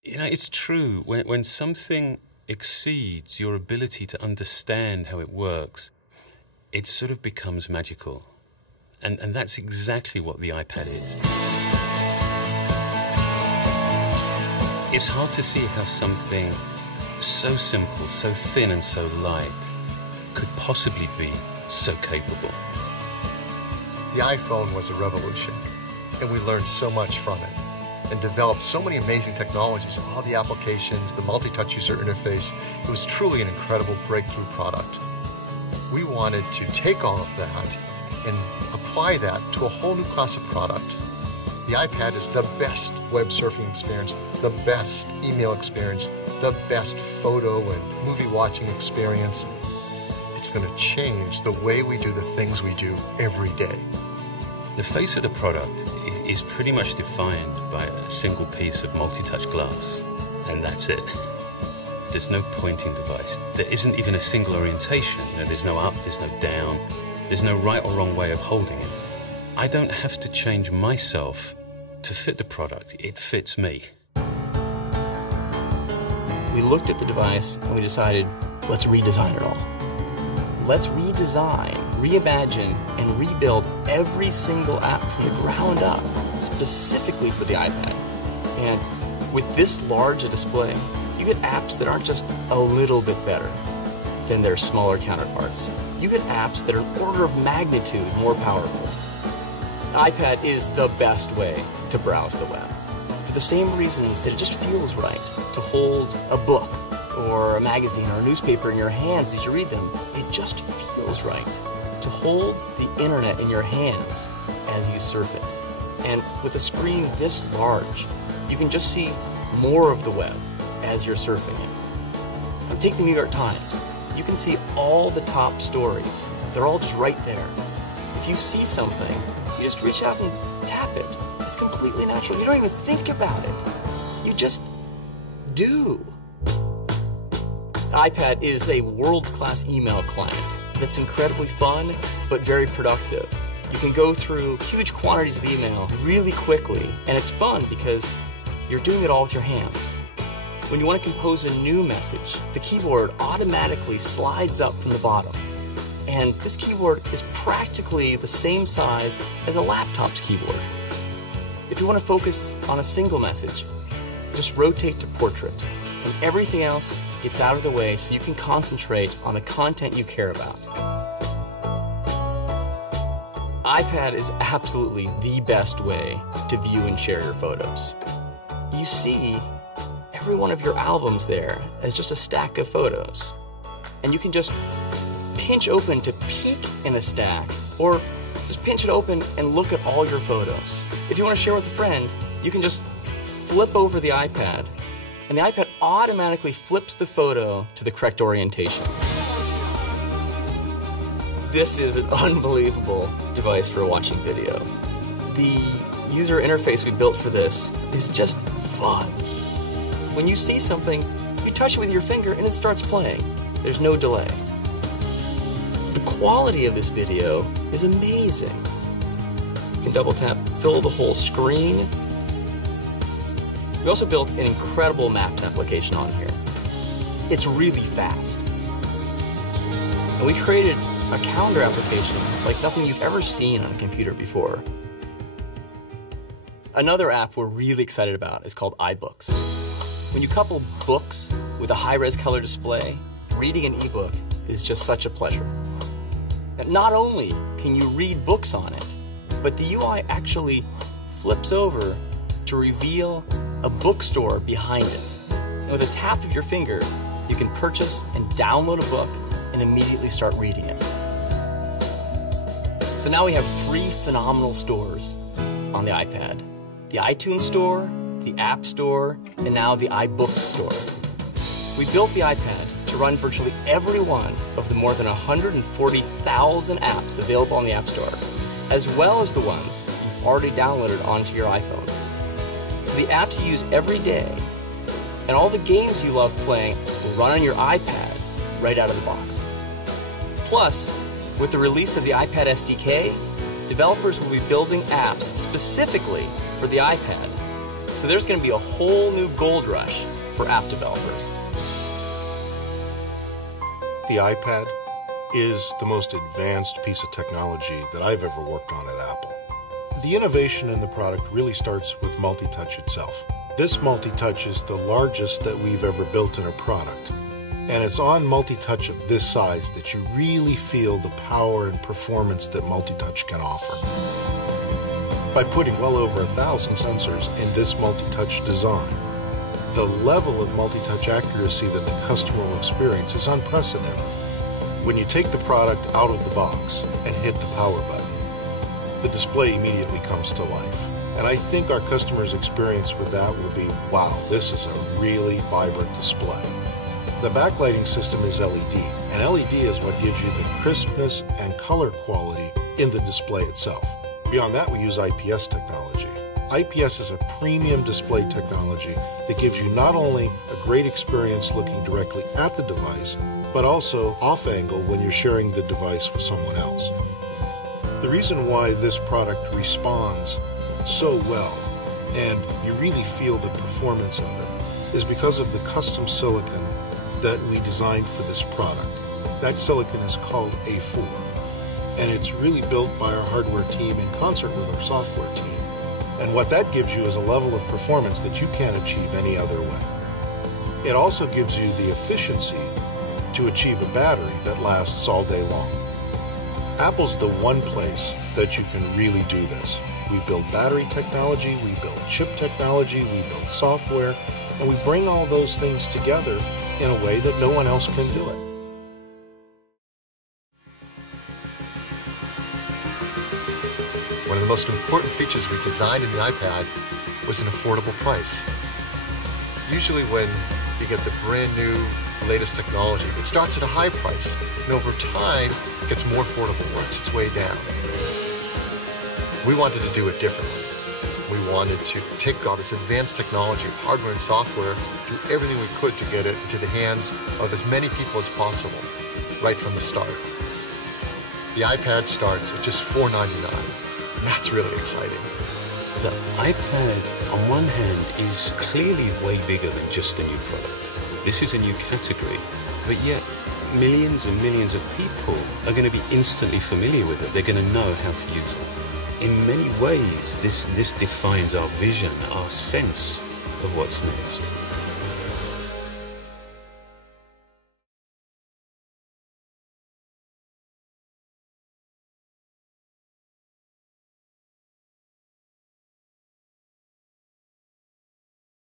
You know, it's true. When something exceeds your ability to understand how it works, it sort of becomes magical. And that's exactly what the iPad is. It's hard to see how something so simple, so thin and so light could possibly be so capable. The iPhone was a revolution, and we learned so much from it and developed so many amazing technologies and all the applications, the multi-touch user interface. It was truly an incredible breakthrough product. We wanted to take all of that and apply that to a whole new class of product. The iPad is the best web surfing experience, the best email experience, the best photo and movie watching experience. It's going to change the way we do the things we do every day. The face of the product is pretty much defined by a single piece of multi-touch glass, and that's it. There's no pointing device. There isn't even a single orientation. You know, there's no up, there's no down, there's no right or wrong way of holding it. I don't have to change myself to fit the product. It fits me. We looked at the device and we decided, let's redesign it all. Let's redesign, reimagine, and rebuild every single app from the ground up, specifically for the iPad. And with this large a display, you get apps that aren't just a little bit better than their smaller counterparts. You get apps that are an order of magnitude more powerful. The iPad is the best way to browse the web, for the same reasons that it just feels right to hold a book or a magazine or a newspaper in your hands as you read them. It just feels right to hold the internet in your hands as you surf it. And with a screen this large, you can just see more of the web as you're surfing it. Now take the New York Times. You can see all the top stories. They're all just right there. If you see something, you just reach out and tap it. It's completely natural. You don't even think about it. You just do. The iPad is a world-class email client that's incredibly fun, but very productive. You can go through huge quantities of email really quickly, and it's fun because you're doing it all with your hands. When you want to compose a new message, the keyboard automatically slides up from the bottom. And this keyboard is practically the same size as a laptop's keyboard. If you want to focus on a single message, just rotate to portrait, and everything else gets out of the way so you can concentrate on the content you care about. iPad is absolutely the best way to view and share your photos. You see every one of your albums there as just a stack of photos. And you can just pinch open to peek in a stack, or just pinch it open and look at all your photos. If you want to share with a friend, you can just flip over the iPad, and the iPad automatically flips the photo to the correct orientation. This is an unbelievable device for watching video. The user interface we built for this is just fun. When you see something, you touch it with your finger and it starts playing. There's no delay. The quality of this video is amazing. You can double tap, fill the whole screen. We also built an incredible maps application on here. It's really fast. And we created a calendar application like nothing you've ever seen on a computer before. Another app we're really excited about is called iBooks. When you couple books with a high-res color display, reading an ebook is just such a pleasure. And not only can you read books on it, but the UI actually flips over to reveal a bookstore behind it. And with a tap of your finger, you can purchase and download a book and immediately start reading it. So now we have 3 phenomenal stores on the iPad. The iTunes Store, the App Store, and now the iBooks Store. We built the iPad to run virtually every one of the more than 140,000 apps available on the App Store, as well as the ones you've already downloaded onto your iPhone. So the apps you use every day and all the games you love playing will run on your iPad right out of the box. Plus, with the release of the iPad SDK, developers will be building apps specifically for the iPad, So there's going to be a whole new gold rush for app developers. The iPad is the most advanced piece of technology that I've ever worked on at Apple. The innovation in the product really starts with multi-touch itself. This multi-touch is the largest that we've ever built in a product. And it's on multi-touch of this size that you really feel the power and performance that multi-touch can offer. By putting well over 1,000 sensors in this multi-touch design, the level of multi-touch accuracy that the customer will experience is unprecedented. When you take the product out of the box and hit the power button, the display immediately comes to life. And I think our customers' experience with that will be, wow, this is a really vibrant display. The backlighting system is LED, and LED is what gives you the crispness and color quality in the display itself. Beyond that, we use IPS technology. IPS is a premium display technology that gives you not only a great experience looking directly at the device, but also off-angle when you're sharing the device with someone else. The reason why this product responds so well, and you really feel the performance of it, is because of the custom silicon that we designed for this product. That silicon is called A4, and it's really built by our hardware team in concert with our software team. And what that gives you is a level of performance that you can't achieve any other way. It also gives you the efficiency to achieve a battery that lasts all day long. Apple's the one place that you can really do this. We build battery technology, we build chip technology, we build software, and we bring all those things together in a way that no one else can do it. One of the most important features we designed in the iPad was an affordable price. Usually when you get the brand new, latest technology, it starts at a high price, and over time, it gets more affordable, works its way down. We wanted to do it differently. We wanted to take all this advanced technology, hardware and software, do everything we could to get it into the hands of as many people as possible, right from the start. The iPad starts at just $4.99, and that's really exciting. The iPad, on one hand, is clearly way bigger than just a new product. This is a new category, but yet millions and millions of people are going to be instantly familiar with it. They're going to know how to use it. In many ways, this defines our vision, our sense of what's next.